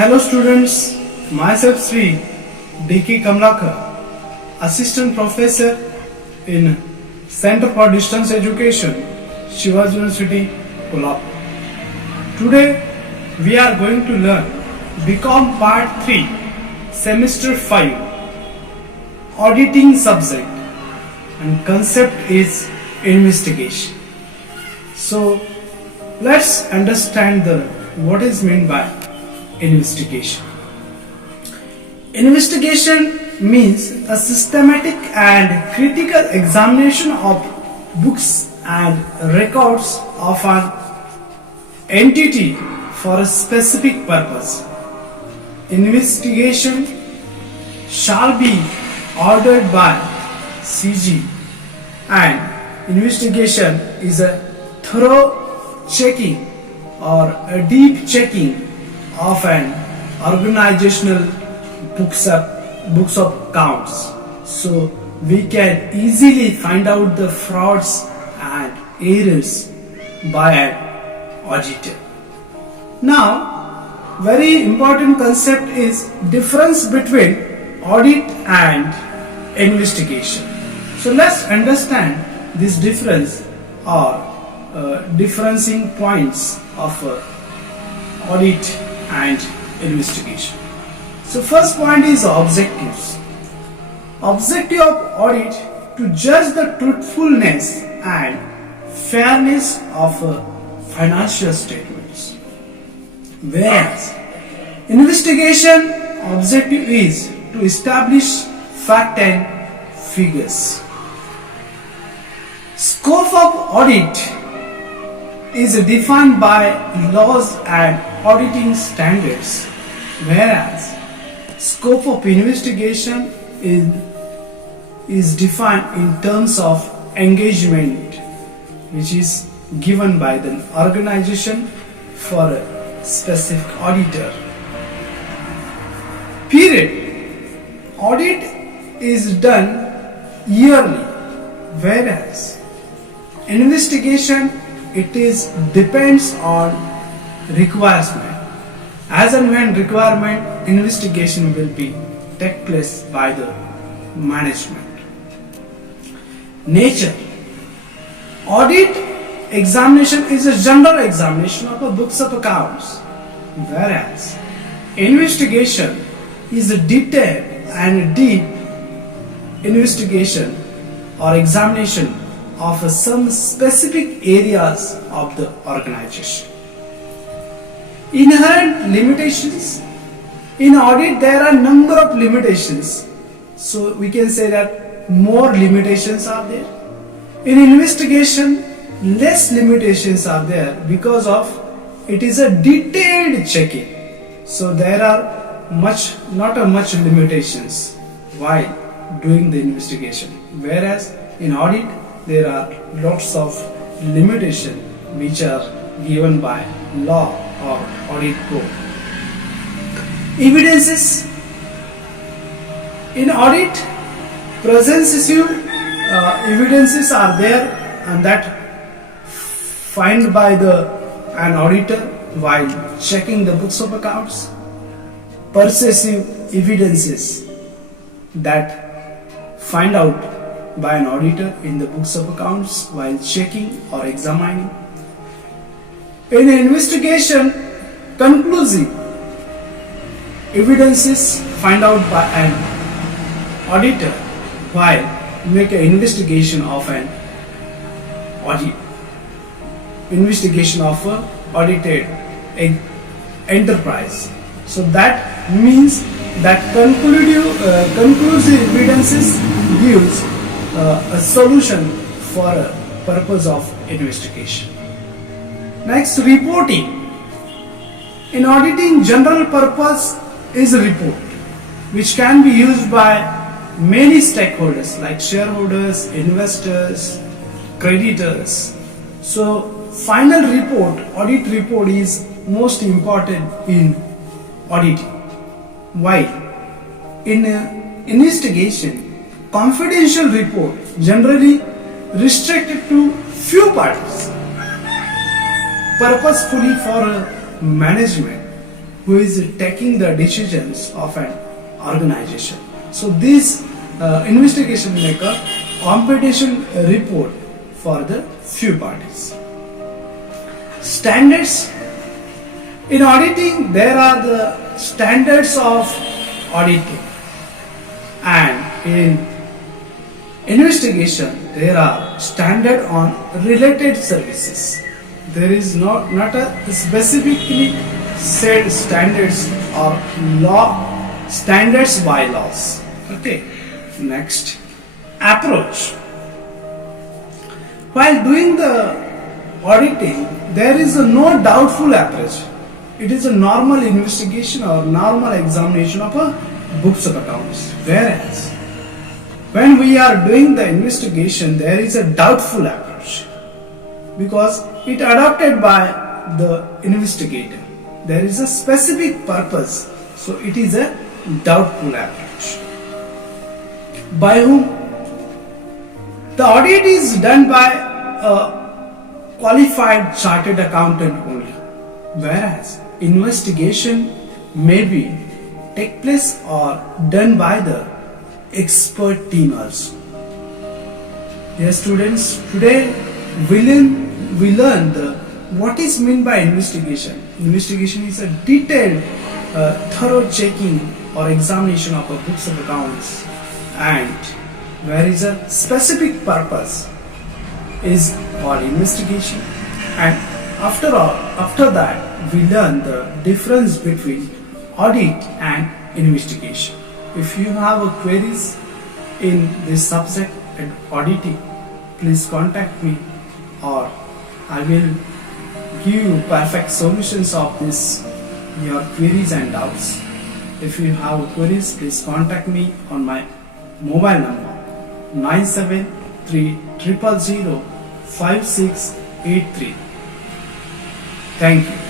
Hello students, myself Sri D.K. Kamlakar, Assistant Professor in Center for Distance Education, Shivaji University, Kolhapur. Today we are going to learn BCom Part 3, Semester 5, Auditing subject, and concept is investigation. So let's understand what is meant by investigation. Investigation means a systematic and critical examination of books and records of an entity for a specific purpose. Investigation shall be ordered by CG, and investigation is a thorough checking or a deep checking of an organizational books of accounts, so we can easily find out the frauds and errors by an auditor. Now, very important concept is difference between audit and investigation. So let's understand this difference or differencing points of audit and investigation. So first point is objectives. Objective of audit to judge the truthfulness and fairness of financial statements, whereas investigation objective is to establish fact and figures. Scope of audit is defined by laws and auditing standards, whereas scope of investigation is defined in terms of engagement, which is given by the organization for a specific auditor. Period. Audit is done yearly, whereas investigation depends on requirement. As and when requirement, investigation will be take place by the management. Nature. Audit examination is a general examination of the books of accounts, whereas investigation is a detailed and deep investigation or examination of some specific areas of the organization. Inherent limitations. In audit there are number of limitations, so we can say that more limitations are there. In investigation less limitations are there because of it is a detailed checking, so there are not much limitations while doing the investigation, whereas in audit there are lots of limitations which are given by law or audit code. Evidences. In audit, presence-issued evidences are there and that find by an auditor while checking the books of accounts. Persuasive evidences that find out by an auditor in the books of accounts while checking or examining. In investigation, conclusive evidences find out by an auditor while make an investigation of an audit, investigation of an audited enterprise. So that means that conclusive evidences gives a solution for a purpose of investigation. Next, reporting. In auditing, general purpose is a report which can be used by many stakeholders like shareholders, investors, creditors. So final report, audit report is most important in auditing. While in investigation, confidential report generally restricted to few parties, purposefully for management, who is taking the decisions of an organization. So this investigation make a competition report for the few parties. Standards. In auditing, there are the standards of auditing, and in investigation, there are standard on related services. There is not a specifically said standards or law standards by laws. Okay. Next, approach. While doing the auditing, there is no doubtful approach. It is a normal investigation or normal examination of a books of accounts. Whereas, when we are doing the investigation, there is a doubtful approach because it adopted by the investigator. There is a specific purpose, so it is a doubtful approach. By whom? The audit is done by a qualified chartered accountant only, whereas investigation may be take place or done by the expert team also. Yes, students, today we learn what is meant by investigation. Investigation is a detailed, thorough checking or examination of a books of accounts, and where is a specific purpose is called investigation. And after that we learn the difference between audit and investigation. If you have queries in this subject and auditing, please contact me, or I will give you perfect solutions of this your queries and doubts. If you have queries, please contact me on my mobile number 973005683. Thank you.